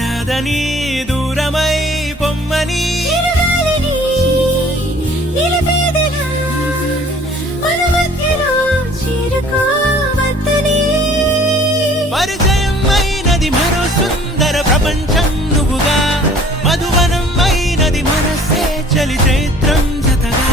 రాదని దూరమై పొమ్మని పరిచయం అయినది మరో సుందర ప్రపంచం నువ్వుగా మధువనం అయినది మనసే చలి చైత్రం జతగా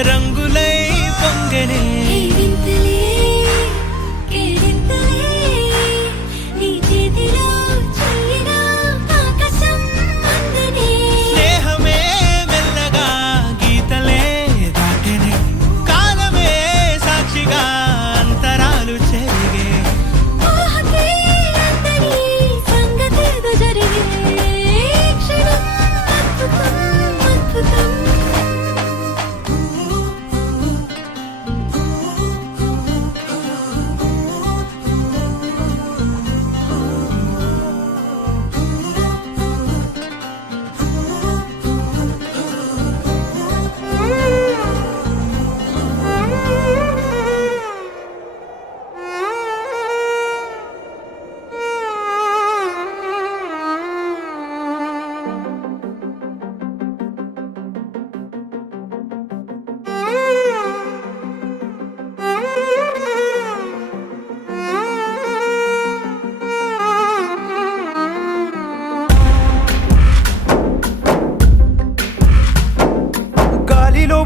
రంగులై పొంగనే స్నేహమే మెల్లగా గీతలే దాటనే కాలమే సాక్షిగా అంతరాలు చెరిగే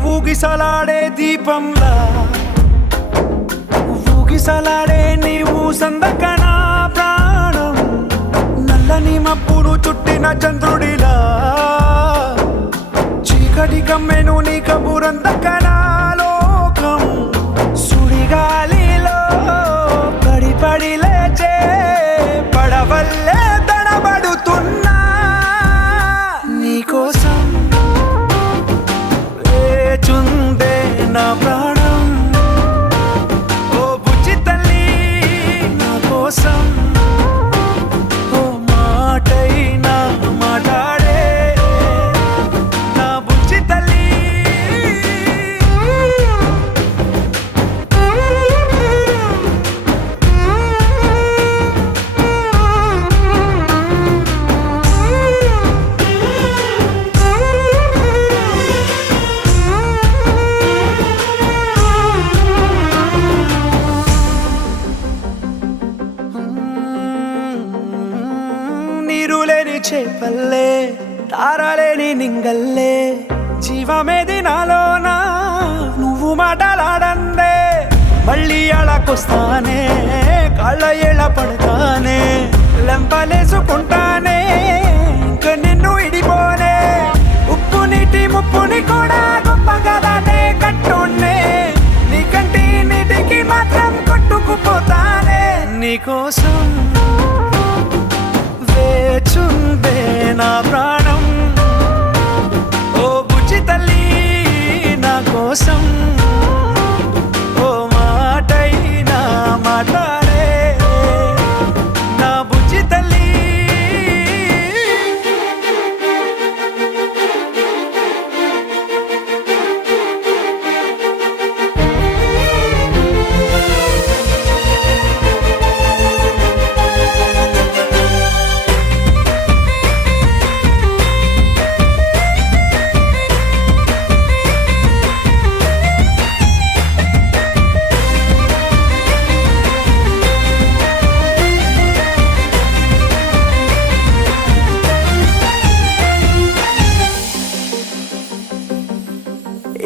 ఊగిసలాడే దీపంలా ఊగిసలాడే నీవు సందకనా ప్రాణం నల్లని మబ్బును చుట్టిన చంద్రుడిలా చీకటి కమ్మెను నీ కబురందకనా లోకం సుడిగాలిలో పడి పడి లేచే పడవల్లే తడబడుతున్నా నీకోసం చుందే నా ప్రాణం ఓ బుజ్జి తల్లి నా కోసం ఓ మాటైనా మాట్లాడే నా బుజ్జి తల్లి నీరులేని చేపల్లే తారలేని నింగల్లే జీవమేది నాలోనా నువ్వు మాటలాడందే మళ్ళీ అళకొస్తానే కాళ్ళ ఏళ్ళ పడతానే లెంపలేసుకుంటానే ఇంక నిన్ను ఇడిపోనే ఉప్పు నీటి ముప్పుని కూడా గొప్పగా దాటే కట్టునే నీ కంటి నీటికి మాత్రం కొట్టుకుపోతానే నీకోసం వేచుందే నా ప్రాణం ఓ బుజ్జి తల్లి నా కోసం ఓ మాటైనా మాట్లాడే నా బుజ్జి తల్లి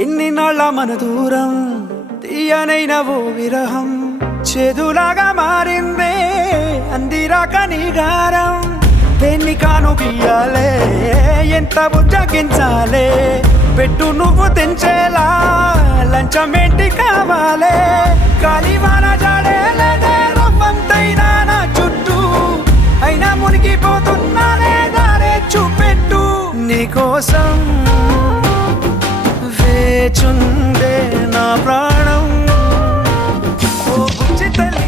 ఇన్ని నాళ్ళ మన దూరం తీయనైన ఓ విరహం చేదులాగా మారిందే అందిరాక నీ గారం దేన్ని కాను బియ్యాలే ఎంత బుజ్జగించాలే పెట్టు నువ్వు తెంచేలా లంచమేంటి కావాలే కాలివాన జాడేలేదే రవ్వంతైనా నా చుట్టూ అయినా మునిగిపోతున్నానే దారే చూపెట్టు నీకోసం వేచుందే నా ప్రాణం ఓ బుజ్జి తల్లి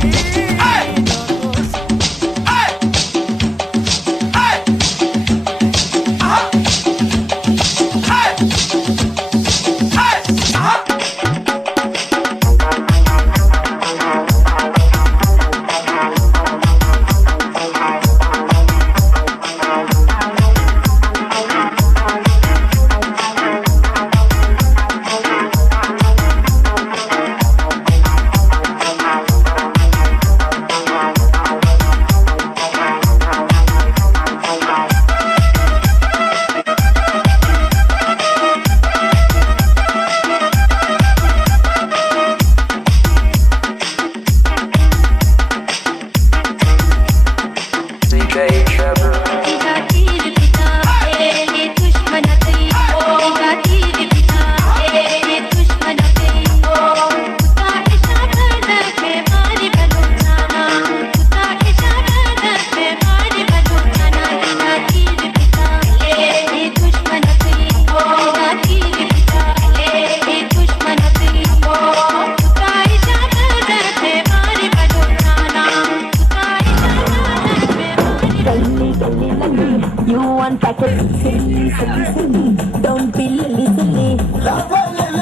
You want packet silly, silly, silly. Don't be silly, silly.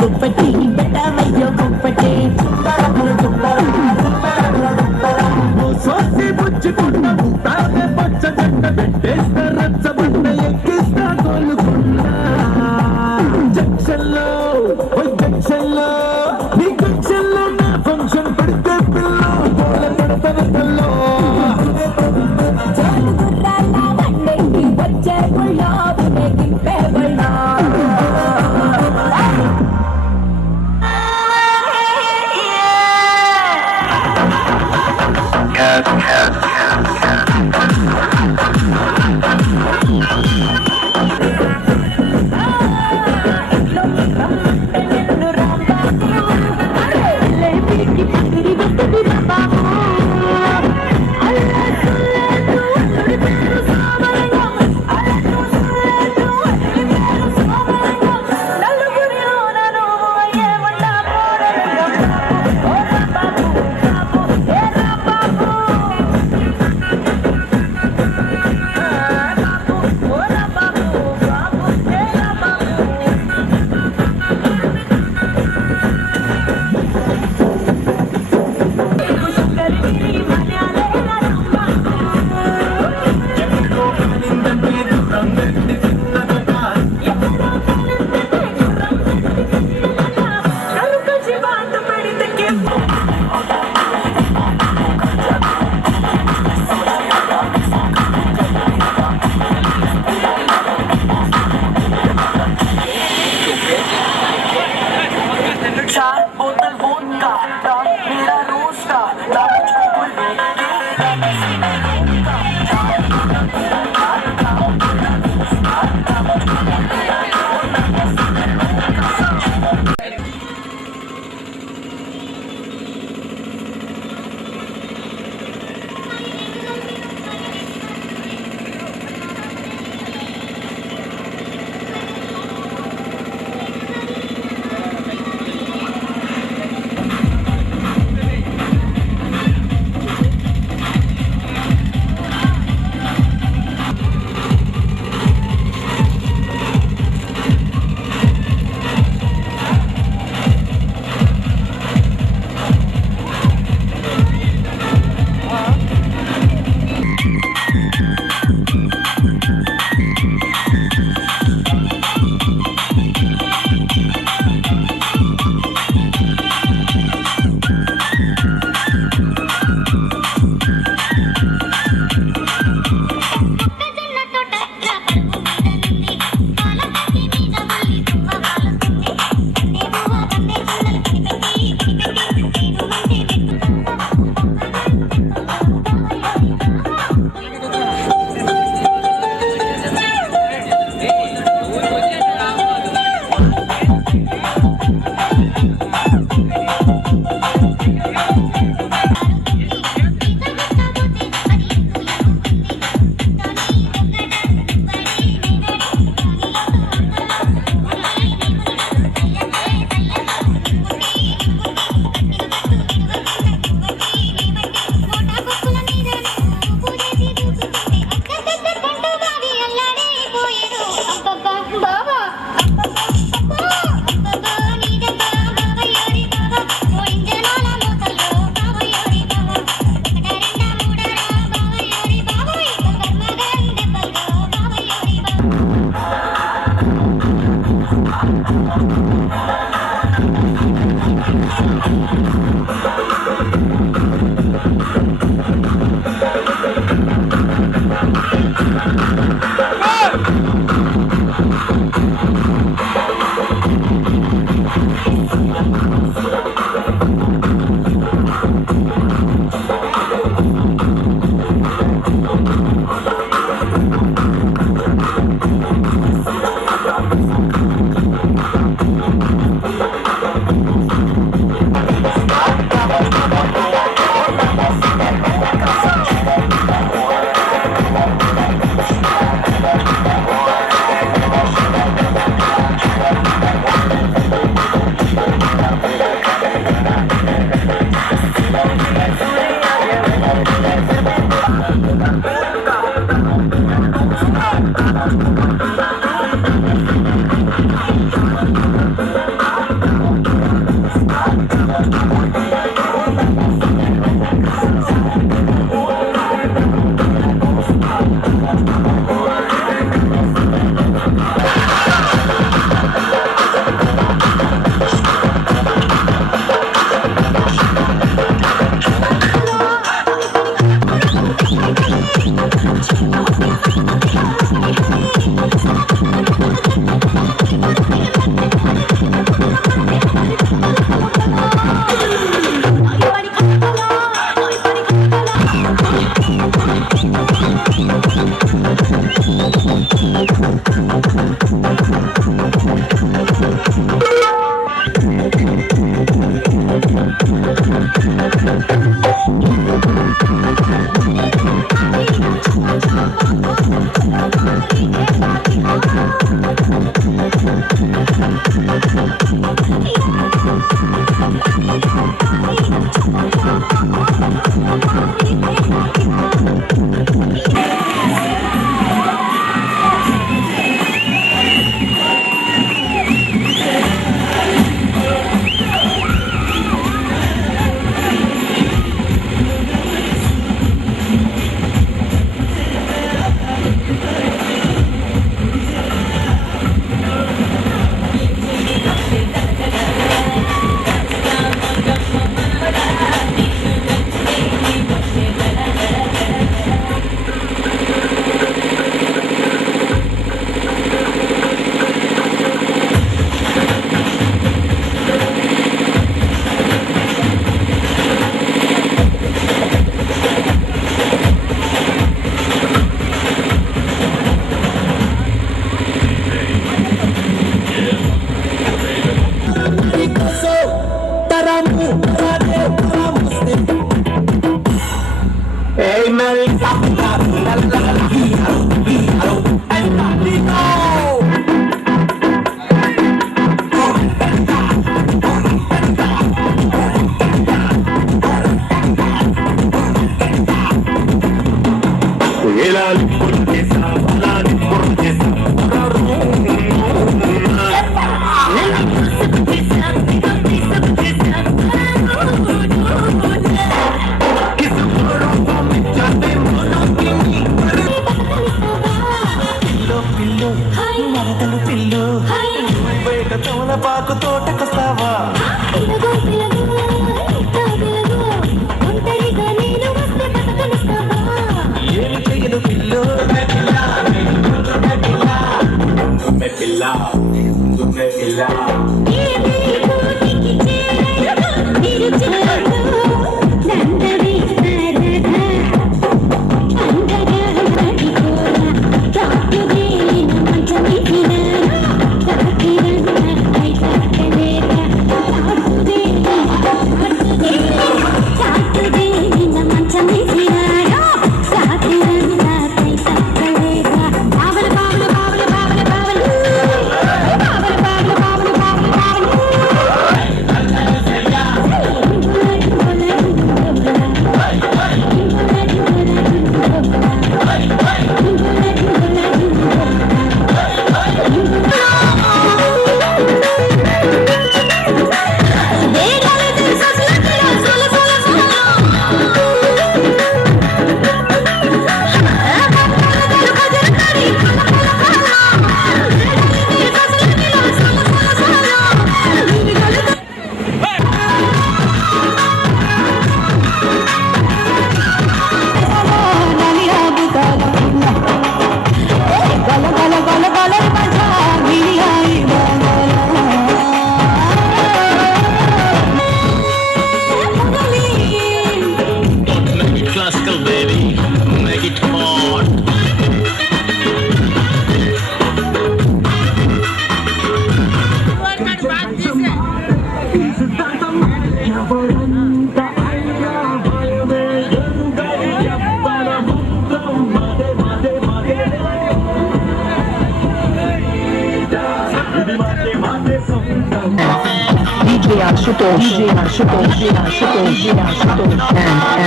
దుప్పటి పెట్టవయ్యో దుప్పటి సోసి పుచ్చుకున్న ఉంటానే పచ్చ జెండ పెట్టేస్తా రచ్చబండ ఎక్కిస్తా తోలుకున్నా జంక్షన్లో నీ జంక్షన్లో నా ఫంక్షన్ పెడితే పిల్ల తోల పెడతాను పిల్లో వచ్చే గుళ్ళో గింపే గుళ్ళో పాకు తోటకొస్తావా ఏమి చెయ్యను పిల్లు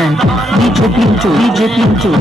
and DJ Pinto.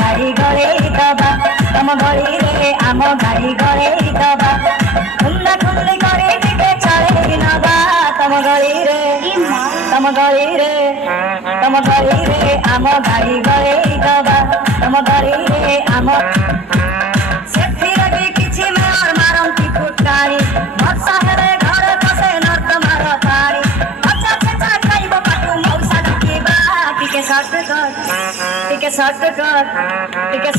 ଗାଡ଼ି ଗଳେଇ ଦବା ତମ ଗଳିରେ ଆମ ଗାଡ଼ି ଗଳେଇ ଦବା ଖୁଲା ଖୁଲି କରି ଟିକେ ଚଳେଇ ନବା ତମ ଗଳିରେ ଆମ ଗାଡ଼ି ଗଳେଇ ଦବା ତମ ଗଳିରେ ଆମ ସେଥିରେ ବି କିଛି ମେୟର ମାରନ୍ତି ଫୁଟାଣି ବର୍ଷା ହେଲେ ଘରେ ପଶେ ନର୍ଦ୍ଦମାର ପାଣି କଚା ଛେଚା ଖାଇବ ପାଟୁ ମଉସା ଡାକିବା ଟିକେ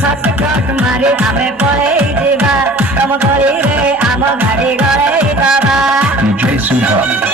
ସର୍ଟକଟ୍ ମାରି ଆମେ ପଳେଇ ଯିବା ତମ ଗଳିରେ ଆମ ଗାଡ଼ି ଗଳେଇ ଦବା DJ Subham.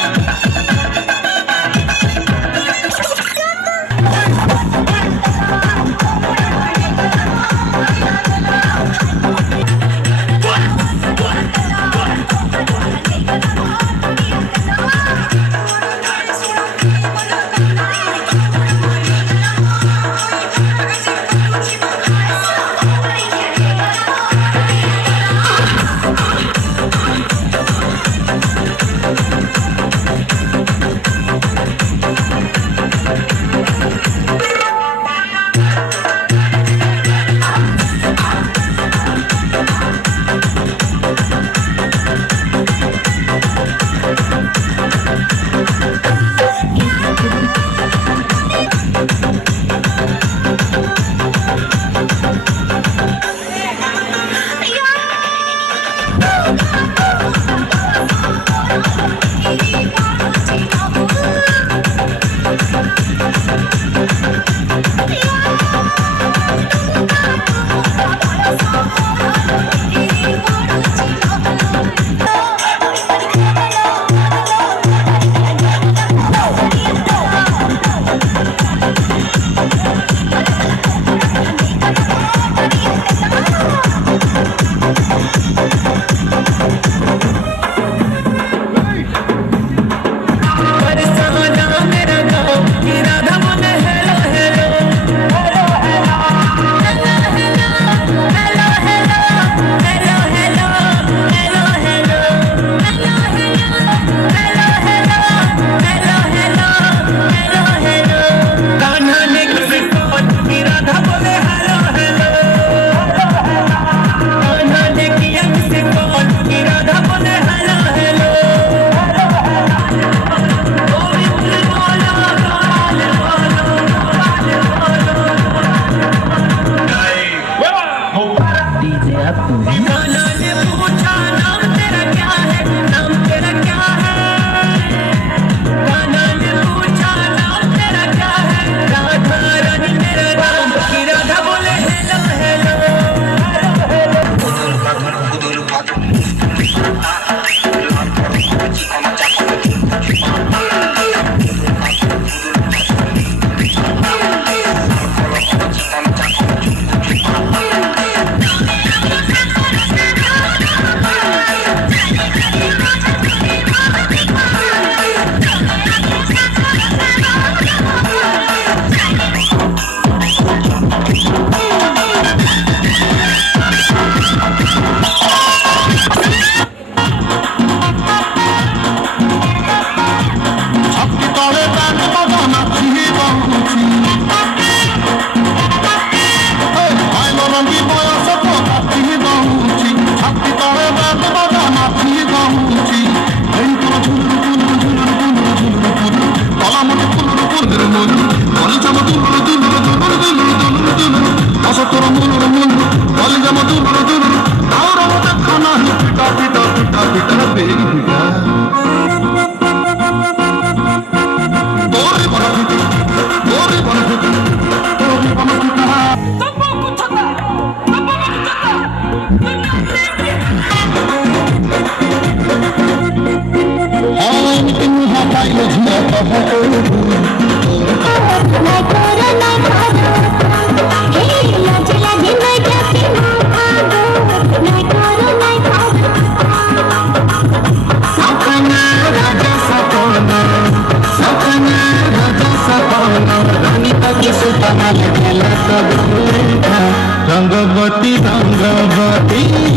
रंगवती रंगवती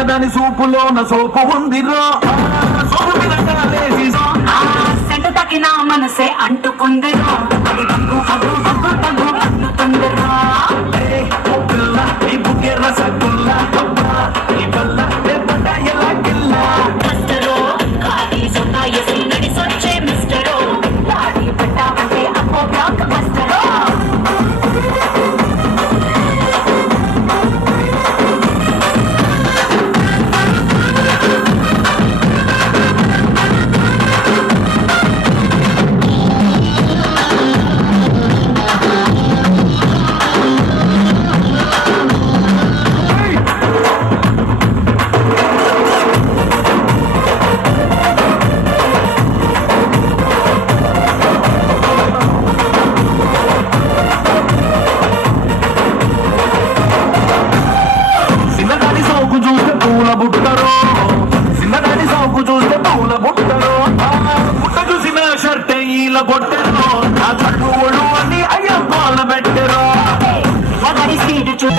చిన్నదాని సూపులోన సోపు ఉందిరో సోపు మీద కాలేసిరో సెంటు తగిన మనసే అంటుకుందిరో అది బగ్గు బగ్గు బగ్గు బగ్గు అంటుకుందిరో పిల్ల ఈ బుకే రసగుల్లా ఈ వల్ల ఎలా గిల్లా కష్టరో ఖాళీ సొంతా ఎసి నడిసొచ్చే మిస్టరో దాడి పెట్టామంటే అప్పో బ్లాక్ బస్టరో చిన్నదాని సోకు చూస్తే పూల బుట్టరో చిన్నదాని సోకు చూస్తే పూల బుట్టరో బుట్ట చూసిన షర్ట్ ఈల బొట్టరో ఆ చదువుడు అని అయ్యో పాల పెట్టరో ఒకరి స్పీడ్ చూ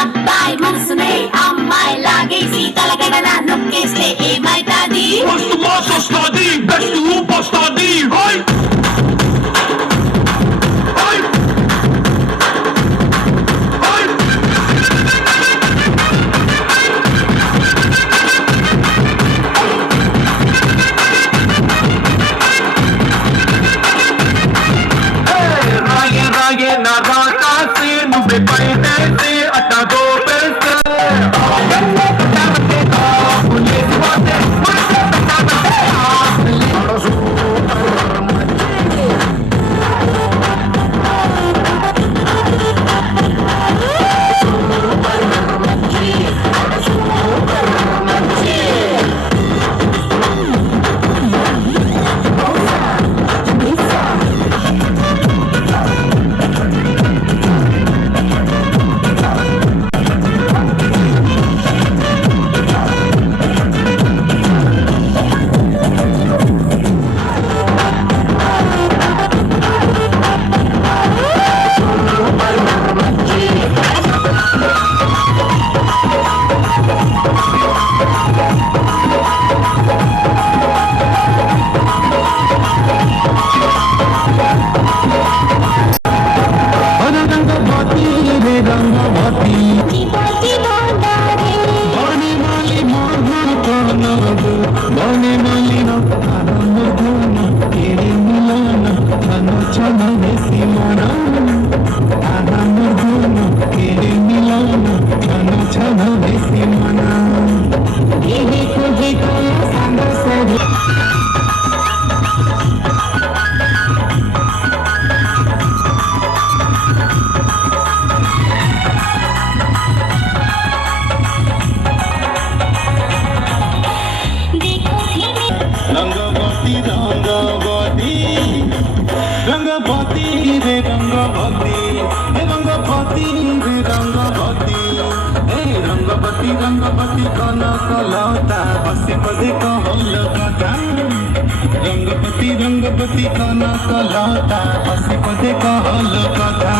అబ్బాయి మనసునే అమ్మాయి లాగేసి తలగడన నొక్కేస్తే ఏమైతాది మస్తు మాస్ వస్తుంది బెస్ట్ ఊపు వస్తుంది హోయ్ హోయ్ హోయ్ రాగే రాగే నా రాకాసి నువ్వే పైనేసి అట్టా గోపేస్తే रंगवती रे रंगवती रंगवती रंगवती कला कलौता बसी पदे कहल कथा रंगवती रंगवती कला कलौता बसी पदे कहल कथा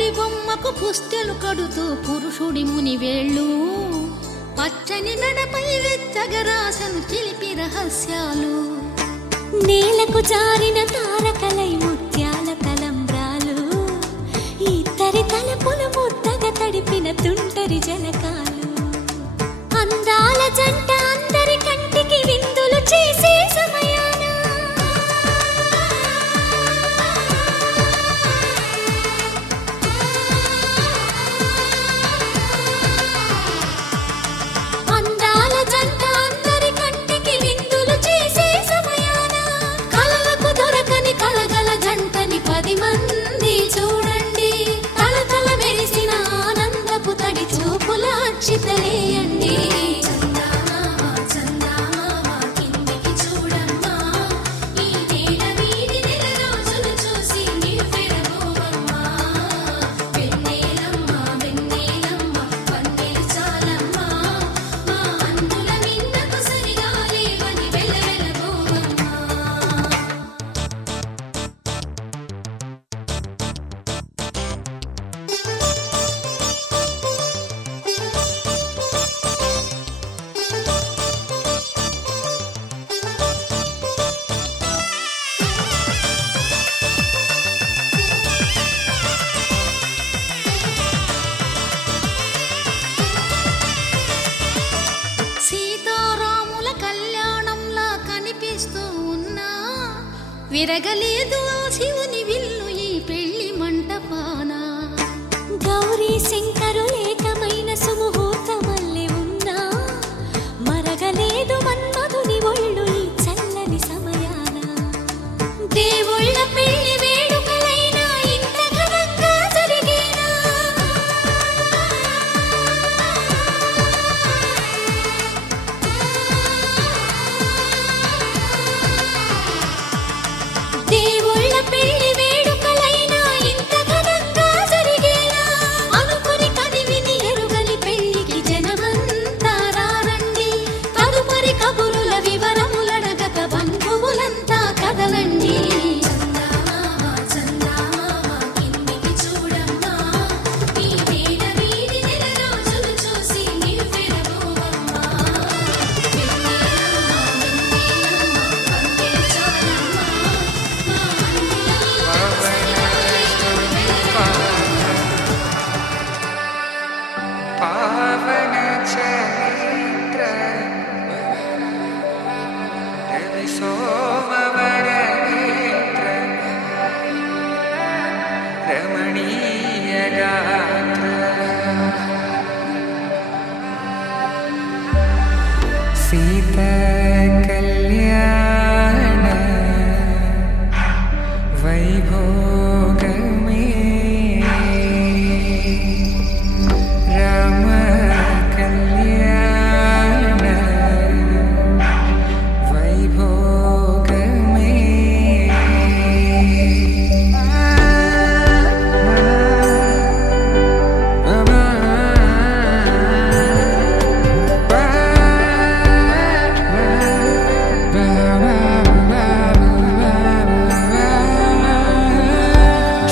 పుత్తడి బొమ్మకు పుస్తెలు కడుతూ పురుషుడి ముని వేళ్ళు పచ్చని మెడపై వెచ్చగరాసను చిలిపి రహస్యాలు నేలకు జారిన తారకలై ముత్యాల తలంబ్రాలు ఇద్దరి తలపులు ముద్దగా తడిపిన తుంటరి జలకాలు అందాల జంట అందరి కంటికి విందులు చేసే సమయాన అందాల జంట అందరి కంటికి విందులు చేసే సమయాన కలలకు దొరకని కలగల జంటని 10 మంది చూడండి తలతల మెరిసిన ఆనందపు తడి చూపుల అక్షితలేయండి సీతారాముల కళ్యాణంలా కనిపిస్తూ ఉన్నా విరగలేదు ఆ శివుని విల్లు ఈ పెళ్లి మంటపాన గౌరీ శంకరులేకమైన సుముహూర్తమల్లె ఉన్నా మరగలేదు మన్మధుని ఒళ్ళు ఈ చల్లని సమయాన దేవుళ్ళ పెళ్లి వేడుకలైనా ఇంత ఘనంగా జరిగేనా దేవుళ్ళ పెళ్లి వేడుకలైనా ఇంత ఘనంగా జరిగేనా అనుకుని కదివిని ఎరుగని పెళ్లికి జనమంతా రారండి తదుపరి కబురుల వివరములడగక బంధువులంతా కదలండి కిందికి చూడమ్మా ఈ వేళ వీడి నెల రోజులు చూసి నివ్వెరపోవమ్మా పావన చరిత్ర రవి సోమవర నేత్ర రమణీయ గాత్ర సీత కళ్యాణ వైభోగమే రామ కళ్యాణ వైభోగమే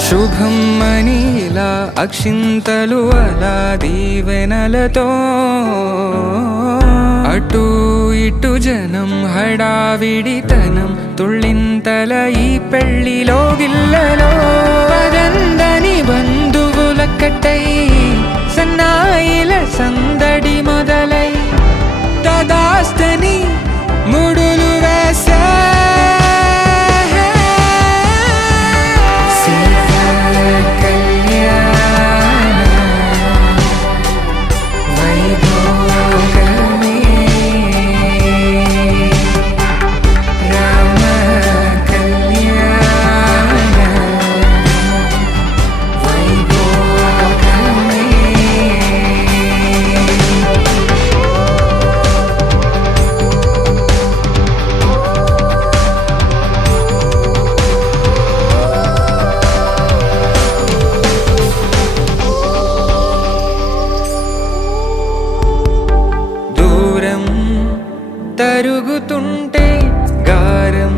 శుభం మనీలా అక్షింతలు అలా దీవెనలతో అటు ఇటు జనం హడావిడితనం తుళ్ళింతల ఈ పెళ్లిలో గిల్లలో పదందని బంధువులక్కటై సన్నాయిల సందడి మొదలై తదాస్తని ముడులు వేసే తరుగుతుంటే గారం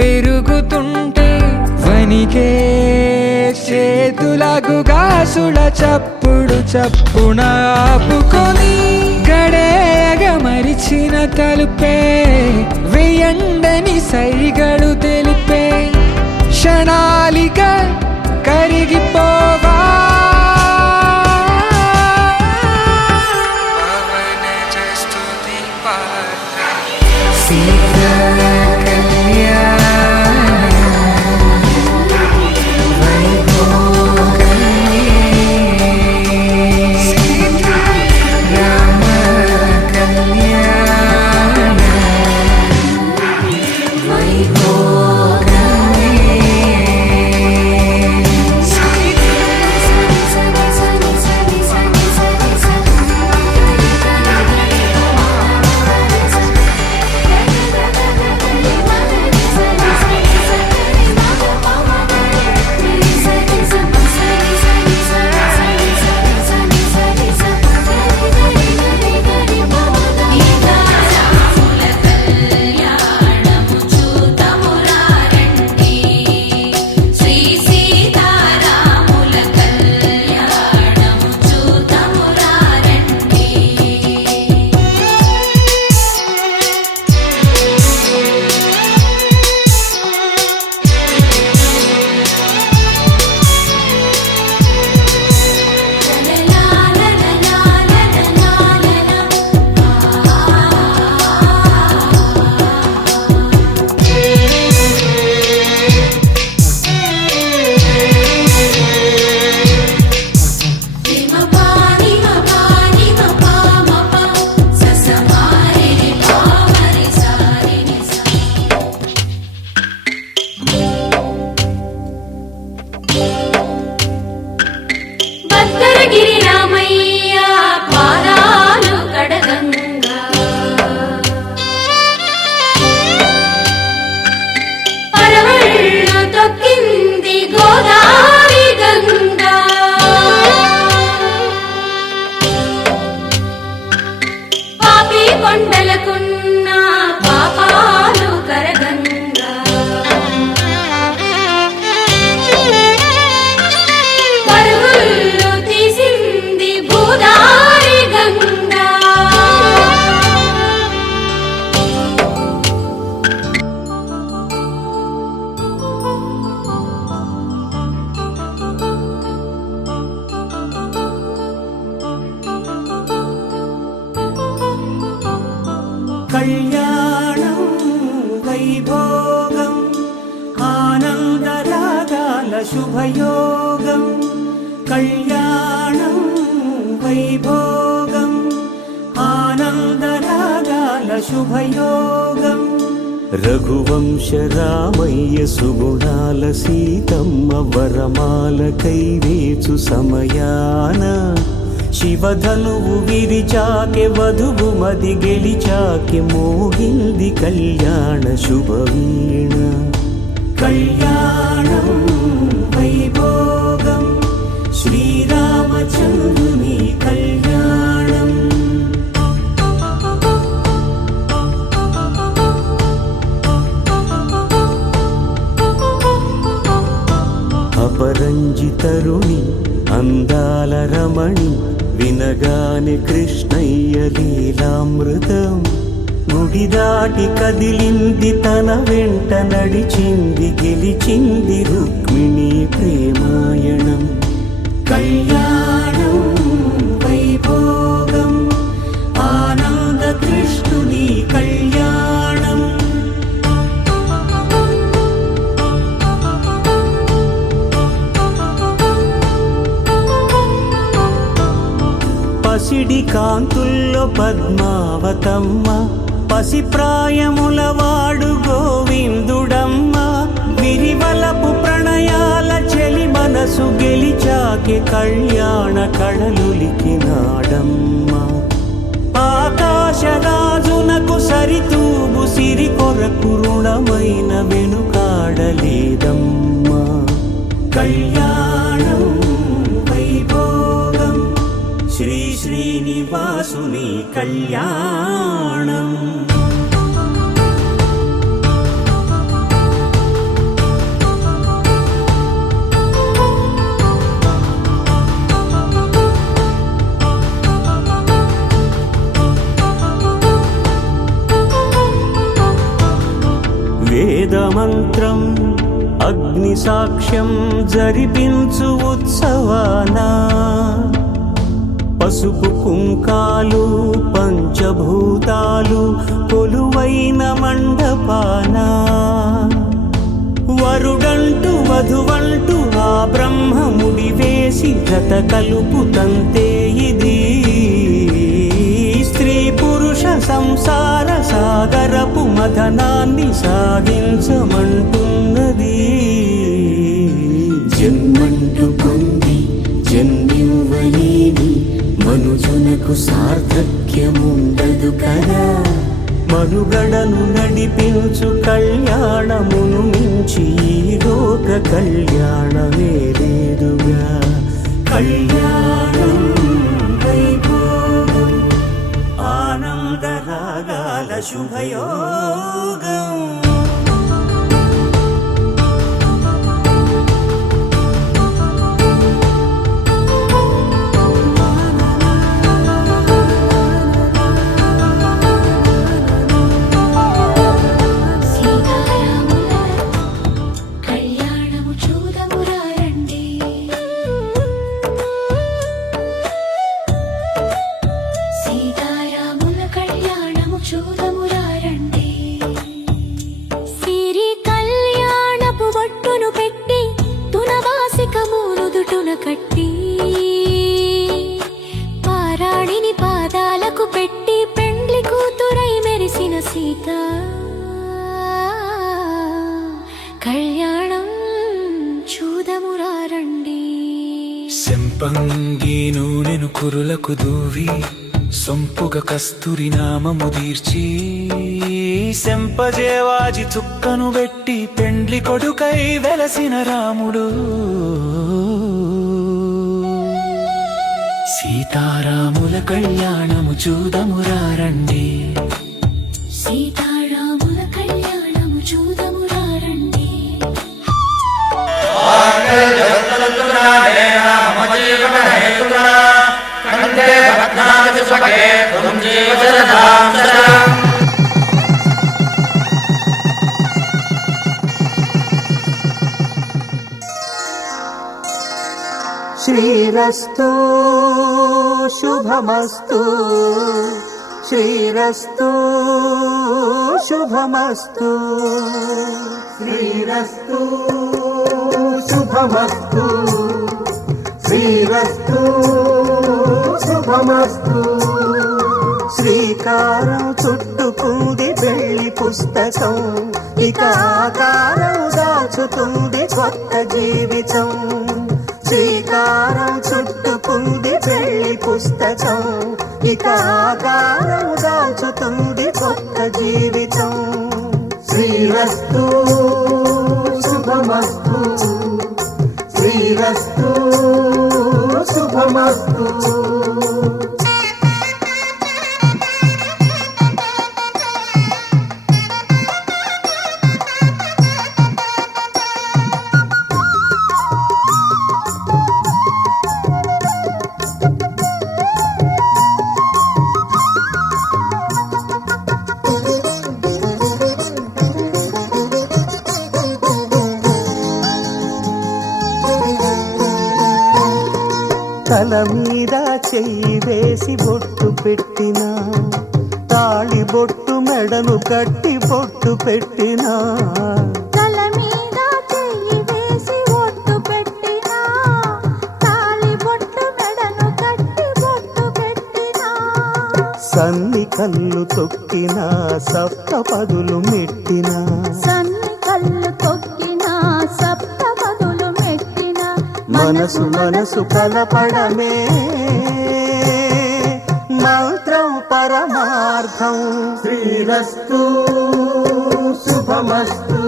పెరుగుతుంటే వనికే చేతులకు గాసుల చప్పుడు చప్పున ఆపుకొని గడేగ మరిచిన తలుపే వేయండని సైగడు తెలిపే క్షణాలిక కరిగిపోవా కళ్యాణం వైభోగం ఆనందరాగాల శుభయోగం కళ్యాణం వైభోగం ఆనందరాగాల శుభయోగం రఘువంశ రామయ్య సుగుణాల సీతమ్మ వరమాల కైవేచు సమయాన శివధనువు విరిచాకె వధువు మది గెలిచాకె మోగింది కళ్యాణ శుభవీణ కళ్యాణం వైభోగం శ్రీరామచంద్రుని కళ్యాణం అపరంజి తరుణి అందాల రమణి వినగానే కృష్ణయ్య లీలామృతం గుడి దాటి కదిలింది తన వెంట నడిచింది గెలిచింది రుక్మిణి ప్రేమాయణం కళ్యాణం వైభోగం ఆనంద కృష్ణుని కళ్యాణం పసిడి కాంతుల్లో పద్మావతమ్మ పసిప్రాయముల వాడు గోవిందుడమ్మ విరివలపు ప్రణయాల చెలి మనసు గెలిచాకె కళ్యాణ కళలులికినాడమ్మ ఆకాశరాజునకు సరితూబు సిరి కొరకు రుణమైన వెనుకాడలేదమ్మా కళ్యాణం వైభోగం శ్రీ శ్రీనివాసుని కళ్యాణం వేదమంత్రం అగ్ని సాక్ష్యం జరిపించు ఉత్సవాన పసుపు కుంకాలు పంచభూతాలు కొలువైన మండపాన వరుడంటూ వధువంటూ ఆ బ్రహ్మముడి వేసి జత కలుపు తంతే ఇది స్త్రీ పురుష సంసార సాగరపు మథనాన్ని సాగించమంటున్నది జన్మంటూ పొంది జన్మివ్వలేని మనుజునకు సార్థక్యముండదు కదా మనుగడను నడిపించు కళ్యాణమును మించి ఈ లోక కళ్యాణమే లేదుగా కళ్యాణం వైభోగం ఆనందరాగాల శుభయోగం కళ్యాణము చూదమురా రండి సీతారాముల కళ్యాణము చూదమురా రండి సిరి కళ్యాణపు బొట్టును పెట్టి తునవాసికమును దుటున కట్టి పారాణిని పాదాలకు పెట్టి పెండ్లి కూతురై మెరిసిన సీత కళ్యాణం చూదమురా రండి సెంపంగి నూనెను కురులకు దూవి సొంపుగ కస్తూరి నామము తీర్చి సెంపజేవాజి చుక్కను పెట్టి పెండ్లి కొడుకై వెలసిన రాముడు సీతారాముల కళ్యాణము చూదమురా రండి సీతారాముల కళ్యాణము చూదమురా రండి శ్రీరస్తు శుభమస్తు శ్రీరస్తు శుభమస్తు శ్రీరస్తు శుభమస్తు శ్రీరస్తు శుభమస్తు శ్రీకారం చుట్టుకుంది పెళ్లి పుస్తకం ఇక ఆకారం దాచుతుంది కొత్త జీవితం శ్రీకారం చుట్టుకుంది పెళ్లి పుస్తకం ఇక ఆకారం దాచుతుంది కొత్త జీవితం శ్రీరస్తు శుభమస్తు శ్రీరస్తు శుభమస్తు తల మీద చెయ్యి వేసి బొట్టు పెట్టినా తాళి బొట్టు మెడను కట్టి బొట్టు పెట్టినా తల మీద చెయ్యి వేసి ఒట్టు పెట్టినా తాళి బొట్టు మెడను కట్టి బొట్టు పెట్టినా సన్ని కళ్ళు తొక్కినా సప్త పదులు మెట్టినా సన్ని కళ్ళు తొక్కినా సప్త పదులు మెట్టినా మనసు మనసు కలపడమే మంత్రం పరమార్థం శ్రీరస్తు శుభమస్తు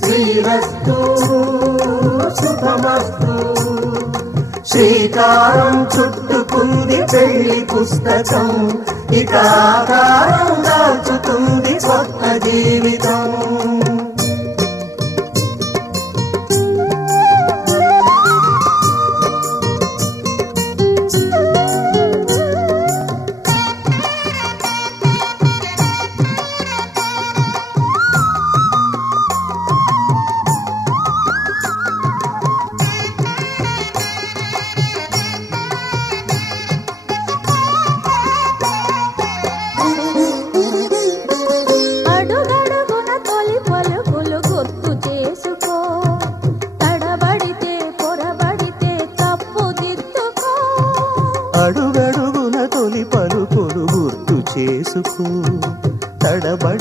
శ్రీరస్తు శుభమస్తు శ్రీకారం చుట్టుకుంది పెళ్లి పుస్తకం ఇక ఆకారం దాచుతుంది కొత్త జీవితం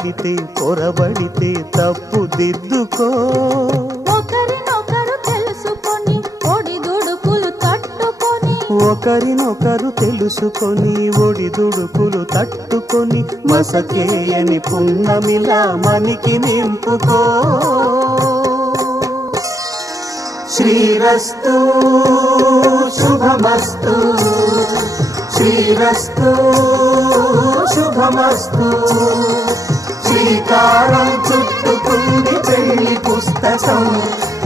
పడితే పొరబడితే తప్పు దిద్దుకో. ఒకరినొకరు తెలుసుకొని ఒడిదుడుకులు తట్టుకొని ఒకరినొకరు తెలుసుకొని ఒడిదుడుకులు తట్టుకొని మసకేయని పున్నమిలా మనికి నింపుకో. శ్రీరస్తు శుభమస్తు, శ్రీరస్తు శుభమస్తు. శ్రీకారం చుట్టుకుంది పెళ్లి పుస్తకం,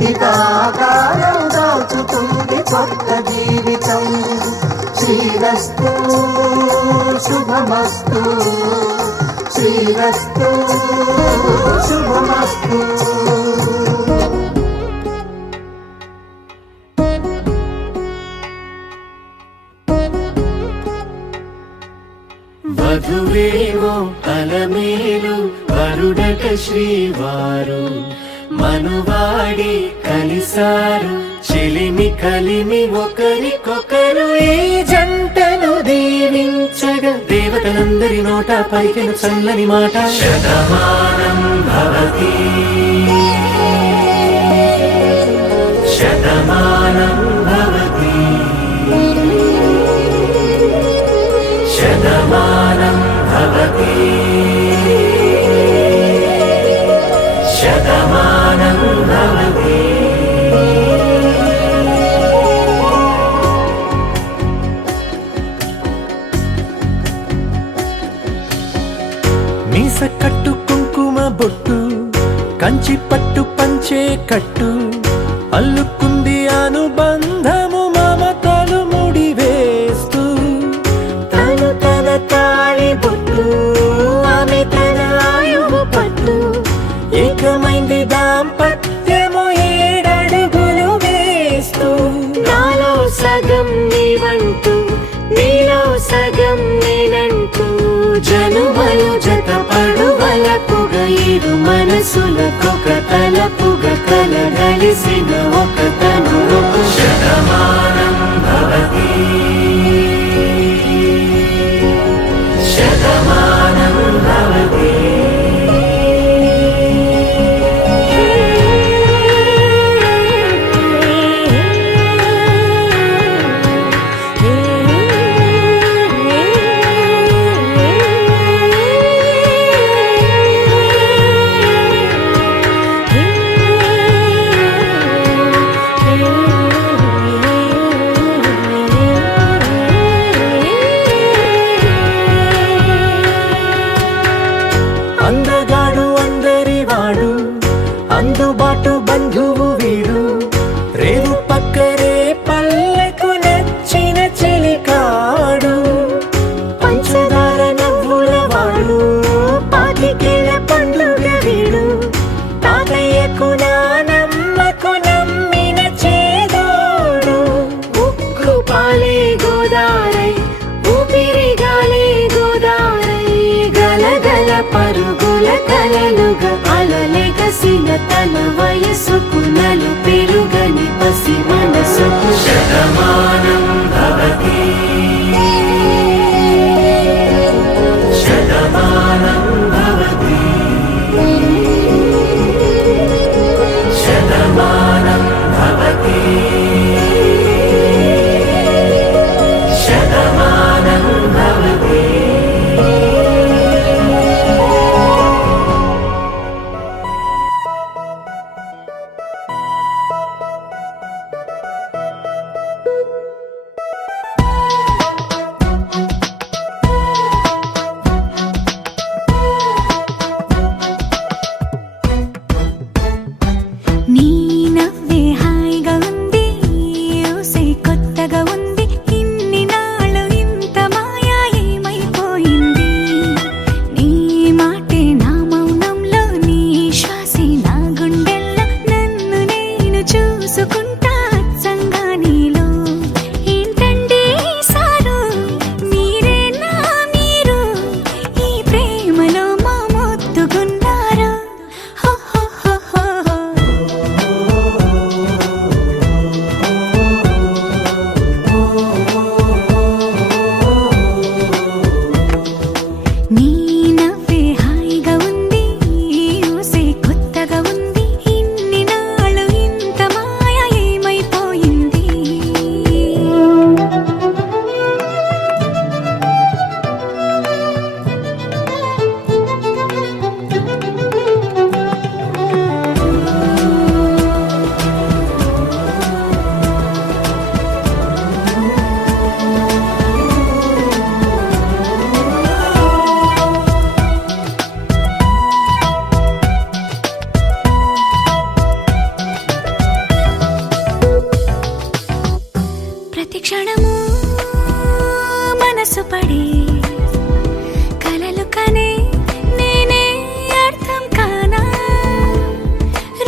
ఇక ఆకారం దాచుతుంది కొత్త జీవితం. శ్రీరస్తు శుభమస్తు, శ్రీరస్తు శుభమస్తు. వధువేమో అలమేలు వరుడట శ్రీవారు, మనువాడి కలిసారు చెలిమి కలిమి ఒకరికొకరు. ఈ జంటను దీవించగా దేవతలందరి నోట పలికెను చల్లని మాట. శతమానం భవతి శతమానం భవతి శతమానం భవతి శతమానం భవతి. మీస కట్టు కుంకుమ బొట్టు కంచి పట్టు పంచే కట్టు అల్లుకుంది అనుబంధము మమతలు ముడివేస్తూ. తను తన తాళి బొట్టు ఆమె తన ఆయువు పట్టు ఏకమైంది దాంపత్యము 7 అడుగులు వేస్తూ. నాలో సగం నీవంటూ నీలో సగం నేనంటూ జనుమలు జత పడువలకుగ ఇరు మనసులకొక తలపుగ కలగలిసిన ఒక తను. శతమానం భవతి శతమానం భవతి అందగాడు అందరి వాడు అందుబాటు బంధువు వీడు, రేవు పక్కరే పల్లెకు నచ్చిన చెలికాడు. పంచదార నవ్వుల వాడు పాతికేల పండుగ వీడు తాతయ్యకు నానమ్మకు నమ్మిన చేదోడు. ఉక్కు పాలే గోదారై ఊపిరి గాలే గోదారై గలగల పరుగుల కలలుగా అలలెగసిన తన వయసుకు నలు పెరుగని పసి మనసుకు. శతమానం భవతి శతమానం భవతి శతమానం భవతి శతమానం భవతి.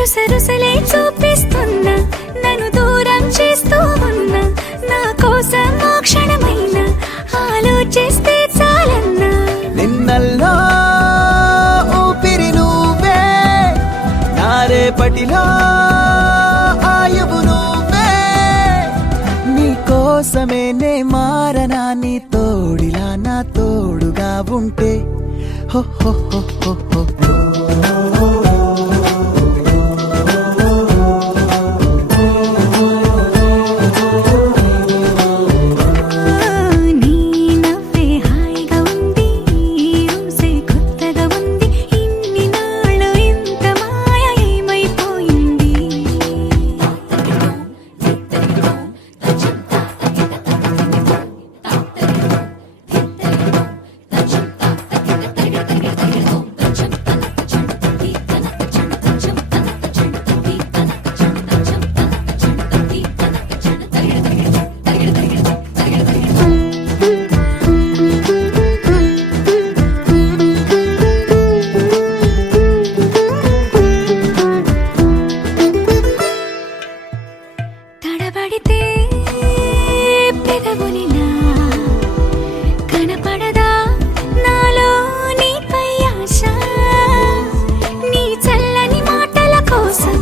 రుసరుసలే చూపిస్తున్నా నన్ను దూరం చేస్తూ ఉన్నా నా కోసం ఆ క్షణమైన ఆలోచిస్తే చాలన్నా నిన్నల్లో ఊపిరి నువ్వే నా రేపటిలో ఆయువు నువ్వే నీ కోసమే నే మారనా నీ తోడిలా నా తోడుగా ఉంటే హో హో హో హో హో నీ నవ్వే హాయిగా ఉంది ఊసే కొత్తగా ఉంది ఇన్ని నాళ్ళు ఇంత మాయ ఏమైపోయింది తడబడితే పెదవులిలా కనపడదా నాలో నీపై ఆశ నీ చల్లని మాటల కోసం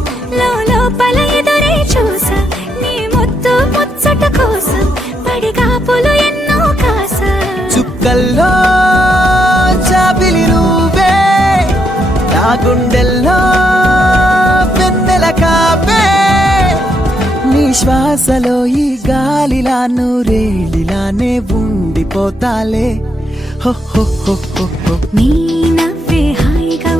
లోపల ఎదురే చూసా నీ ముద్దు ముచ్చట కోసం పడిగాపులు ఎన్నో కాసా చుక్కల్లో చాపిలి నువ్వే నా గుండెల్లో వెన్నెల కాపే నీ శ్వాసలో ఈ గాలిలా నూరేలిలానే ఉండిపోతాలే హో హో హో హో హో నీ నవ్వే హాయిగా